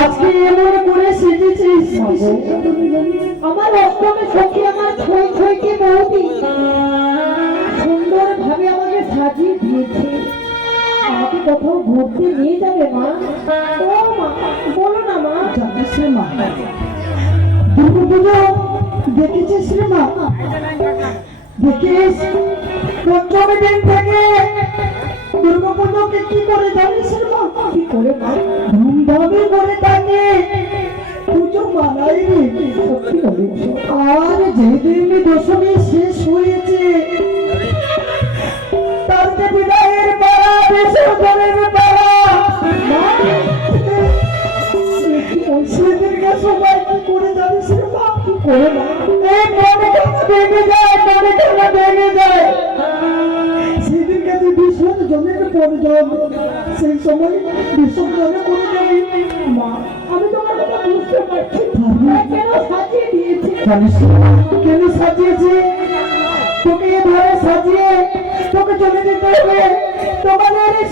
আজকে এমন করে সেজেছিস আমার অষ্টমে সখী আমার ছই ছইকে বৌদি। সুন্দর ভাবে আমাকে সাজিয়ে দিয়েছে। আমাকে কোথাও ঘুরতে নিয়ে যাবে মা? ও মা বলো না মা। রে মা। দুর্গা দেখেছিস রে মা? দেখিস পঞ্চমী দিন থেকে দুর্গা পুজোকে কি করে জানিস রে মা? কি করে মা? ধুমধামে করে থাকে পুজো মানাই আর যেদিন দশমী শেষ হয়েছে, তার যে বিদায়ের পাড়া বিসর্জনের পাড়া সেদিনকে সবাই কি করে জানিস রে মা কি করে মা? এই মনে কেন প্রয়োজন সেই সময় বিসর্জনে করে যাই মা আমি তোমার কথা বুঝতে পারছি কেন সাজিয়ে দিয়েছি? কেন সাজিয়েছে? তোকে এভাবে সাজিয়ে তোকে চলে যেতে হবে। তোমাদের এই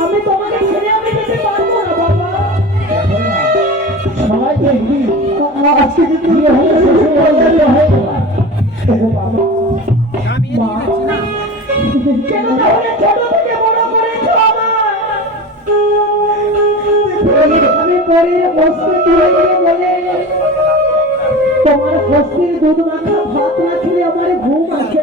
আমি তোমাকে কেন তাহলে আমি পরে বসতে তুলে নিয়ে বলে, তোমার হস্তির দুধ মাখা ভাত না খেলে আমার ঘুম আসে